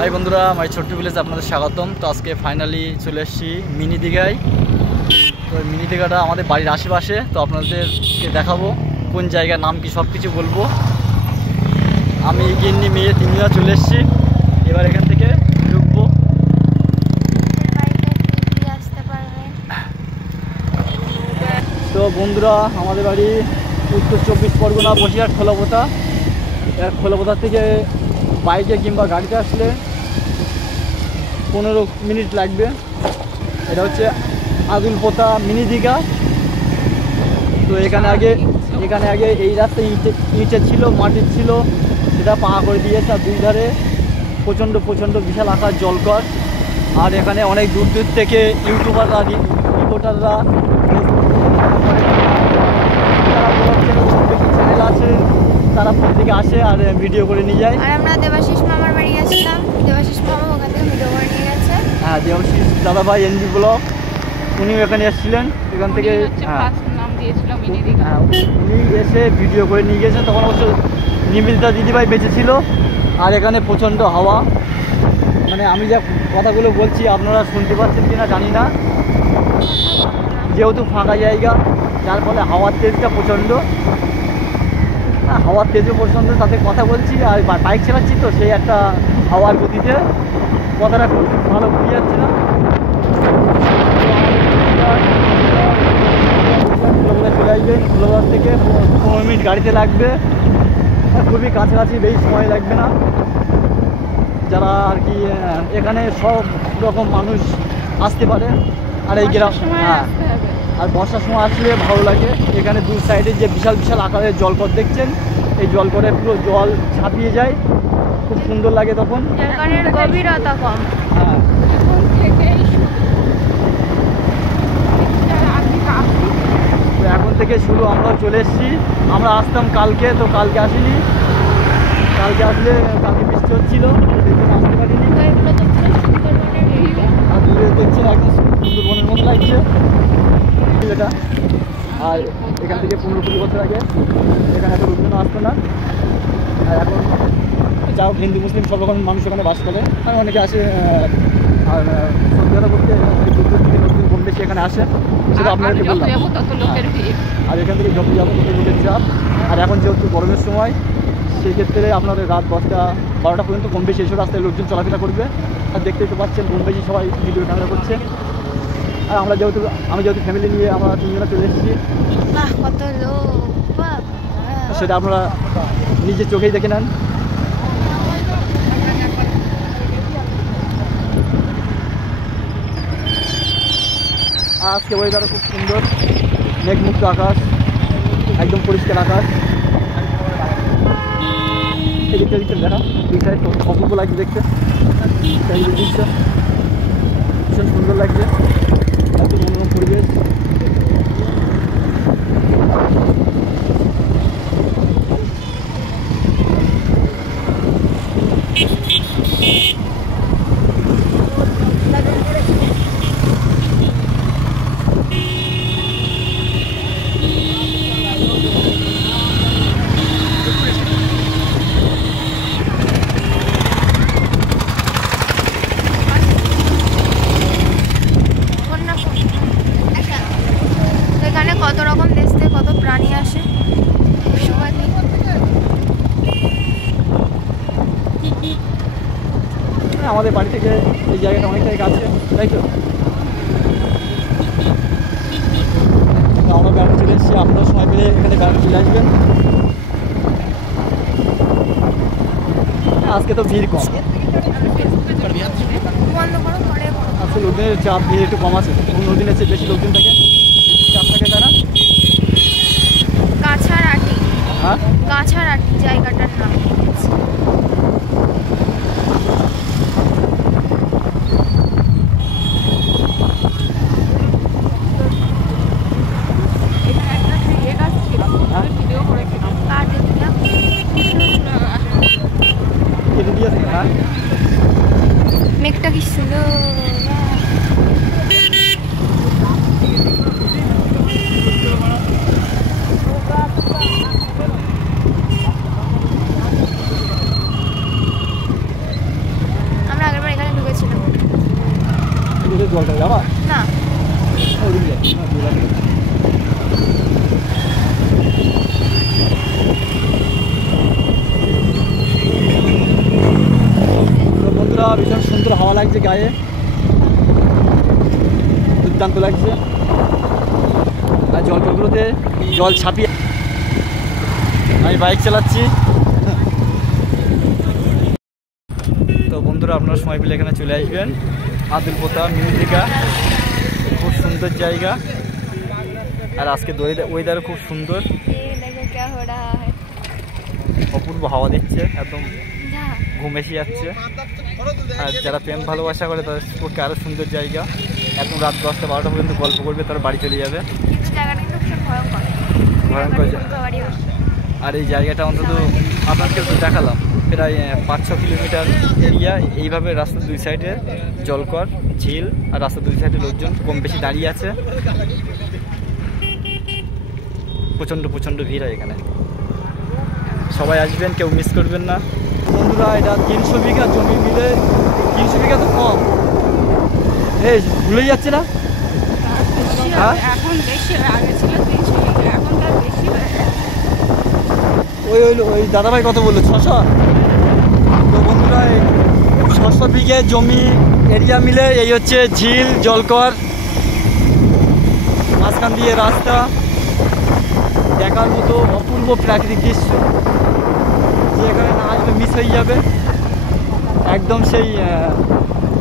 High বন্ধুরা, মাই ছোট্ট village আপনাদের স্বাগতম। তো আজকে ফাইনালি চলে এসেছি মিনি দীঘায়। তো মিনি দীঘাটা আমাদের বাড়ির আশেপাশে, তো আপনাদেরকে দেখাবো কোন জায়গার নাম কি সব কিছু বলবো। আমি গিন্নি মেয়ে তিনজনা চলে এসেছি, এবার এখান থেকে ঢুকবো। তো বন্ধুরা, আমাদের বাড়ি উত্তর 24 পরগনা, বসিরহাট খোলাপোতা। খোলাপোতা থেকে বাইকে কিংবা গাড়িতে আসলে 15 মিনিট লাগবে। এটা হচ্ছে আদুলপোতা মিনি দীঘা। তো এখানে আগে এই রাস্তায় ইটের ছিল, মাটির ছিল, সেটা পাকা করে দিয়েছে। আর দুই ধারে প্রচণ্ড বিশাল আকার জলকর। আর এখানে অনেক দূর দূর থেকে ইউটিউবাররা, রিপোর্টাররা, চ্যানেল আছে, তারা প্রত্যেকে আসে আর ভিডিও করে নিয়ে যায়। আর আমরা দেবাশিস মামার বাড়ি গেছিলাম, দেবাশিস মামা ওখান থেকে ভিডিও করে নিয়ে গেছে। হ্যাঁ, দেবাশিস দাদাভাই এনবি ব্লগ, উনিও এখানে এসেছিলেন। এখান থেকে উনি এসে ভিডিও করে নিয়ে গেছেন। তখন অবশ্য নিমিতা দিদিভাই বেঁচে ছিল। আর এখানে প্রচণ্ড হাওয়া, মানে আমি যা কথাগুলো বলছি আপনারা শুনতে পাচ্ছেন কিনা জানি না, যেহেতু ফাঁকা জায়গা, যার ফলে হাওয়ার তেজটা প্রচণ্ড। হাওয়ার তেজও প্রচণ্ড, তাতে কথা বলছি আর বাইক চালাচ্ছি, তো সেই একটা হাওয়ার গতিতে কথাটা খুব ভালো বুঝে যাচ্ছে না। চলে আসবেন, খোলাবাজার থেকে 15 মিনিট গাড়িতে লাগবে। খুবই কাছাকাছি, বেশি সময় লাগবে না। যারা আর কি এখানে সব রকম মানুষ আসতে পারে। আর এই গ্রাম, হ্যাঁ, আর বর্ষার সময় আসলে ভালো লাগে। এখানে দু সাইডে যে বিশাল বিশাল আকারের জলকর দেখছেন, এই জলকরে পুরো জল ছাপিয়ে যায়, খুব সুন্দর লাগে তখন। জলকরের গভীরতা কম। হ্যাঁ, তো এখন থেকে শুরু। আমরাও চলে এসেছি। আমরা আসতাম কালকে, তো কালকে আসিনি। কালকে আসলে কালকে বৃষ্টি হচ্ছিল, সেই জন্য আসতে পারিনি। আর দূরে দেখছেন একদম সুন্দরবনের মতো লাগছে এটা। আর এখান থেকে 15-20 বছর আগে এখানে এত লোকজন আসতো না। আর এখন যাও হিন্দু মুসলিম সব রকম মানুষ ওখানে বাস করে। আর অনেকে আসে। আর সত্যি কথা বলতে দূর থেকে লোকজন কম বেশি এখানে আসে, সেটা আপনাদেরকে বললাম। আর এখান থেকে যত যাবো তত লোকের চাপ। আর এখন যেহেতু গরমের সময়, সেক্ষেত্রে আপনাদের রাত 10টা-12টা পর্যন্ত কম বেশি এসব রাস্তায় লোকজন চলাফেরা করবে। আর দেখতেই তো পাচ্ছেন কম বেশি সবাই ভিডিও ক্যামেরা করছে। আর আমি যেহেতু ফ্যামিলি নিয়ে আমরা তিনজনে চলে এসেছি, কত লোক, সেটা আপনারা নিজের চোখেই দেখে নেন। আজকে ওয়েদারও খুব সুন্দর, মেঘমুক্ত আকাশ, একদম পরিষ্কার আকাশ। এদিকটা দেখা, দুই সাইড অপূর্ব লাগছে দেখতে। দৃশ্য ভীষণ সুন্দর লাগছে, একদম মনোরম পরিবেশ। এখানে কত রকম দেশ থেকে কত প্রাণী আসে। আমাদের বাড়ি থেকে এই জায়গাটা অনেকটাই কাছে, তাই তো? আমরা বেড়াতে চলে এসেছি, আপনারা সময় পেলে এখানে বেড়াতে চলে আসবেন। আজকে তো ভিড় কম, আজকে লোকজনের চাপ, ভিড় একটু কম আছে। অন্য দিনের চেয়ে বেশি লোকজন থাকে, চাপ থাকে, তাই না? কাছাড়াটি, হ্যাঁ, কাছাড়াটি জায়গাটার নাম। মেঘটা কি সুন্দর। জলটা যাবা না ওদিকে বন্ধুরা ভীষণ সুন্দর হাওয়া লাগছে গায়ে, দুর্দান্ত লাগছে। আর জলগুলোতে জল ছাপিয়ে আমি বাইক চালাচ্ছি। তো বন্ধুরা আপনারা সময় পেলে এখানে চলে আসবেন, আতুলপোতা মিনি দীঘা, খুব সুন্দর জায়গা। আর আজকে ওয়েদারও খুব সুন্দর, অপূর্ব হাওয়া দিচ্ছে, একদম ঘুম এসে যাচ্ছে। আর যারা প্রেম ভালোবাসা করে তাদের পক্ষে আরও সুন্দর জায়গা। একদম রাত 10টা 12টা পর্যন্ত গল্প করবে, তারা বাড়ি চলে যাবে। ভয়ঙ্কর। আর এই জায়গাটা অন্তত আপনাকে তো দেখালাম, প্রায় 5-6 কিলোমিটার এরিয়া। এইভাবে রাস্তার দুই সাইডে জলকর, ঝিল, আর রাস্তার দুই সাইডে লোকজন কম বেশি দাঁড়িয়ে আছে। প্রচণ্ড ভিড় হয় এখানে, সবাই আসবেন, কেউ মিস করবেন না। বন্ধুরা এটা 300 বিঘা জমি মিলে, 300 বিঘা তো কম, এই ভুলে যাচ্ছে না? হ্যাঁ এখন বেশি আগে ছিল 300 বিঘা, এখন তার বেশি হয়ে গেছে। ওই দাদাভাই কত বললো, 600। তো বন্ধুরা 600 বিঘে জমি এরিয়া মিলে এই হচ্ছে ঝিল, জলকর, মাঝখান দিয়ে রাস্তা, দেখার মতো অপূর্ব প্রাকৃতিক দৃশ্য, যে এখানে না আসলে মিস হয়ে যাবে। একদম সেই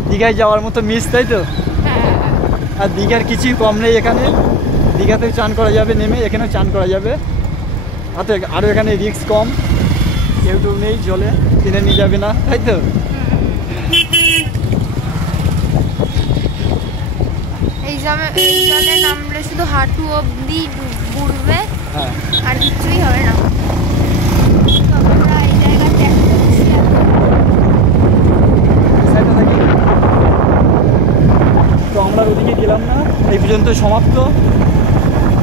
দীঘায় যাওয়ার মতো মিস, তাই তো? আর দীঘার কিছুই কম নেই এখানে। দীঘাতেও চান করা যাবে নেমে, এখানেও চান করা যাবে। আরও এখানে রিস্ক কম, কেউ নেই জলে, কিনে নিয়ে যাবে না, তাই তো? এই জলে নামলে শুধু হাঁটু অব্দি বুড়বে, হ্যাঁ, আর কিছুই হবে না। আমরা এই জায়গাতে তো আমরা ওদিকে গেলাম না। এই পর্যন্ত সমাপ্ত।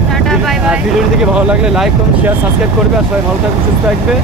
Tata, bye bye. ভিডিওটি দেখে ভালো লাগলে লাইক করুন, শেয়ার, সাবস্ক্রাইব করবে। আর সবাই ভালো থাকবে, সুস্থ থাকবে।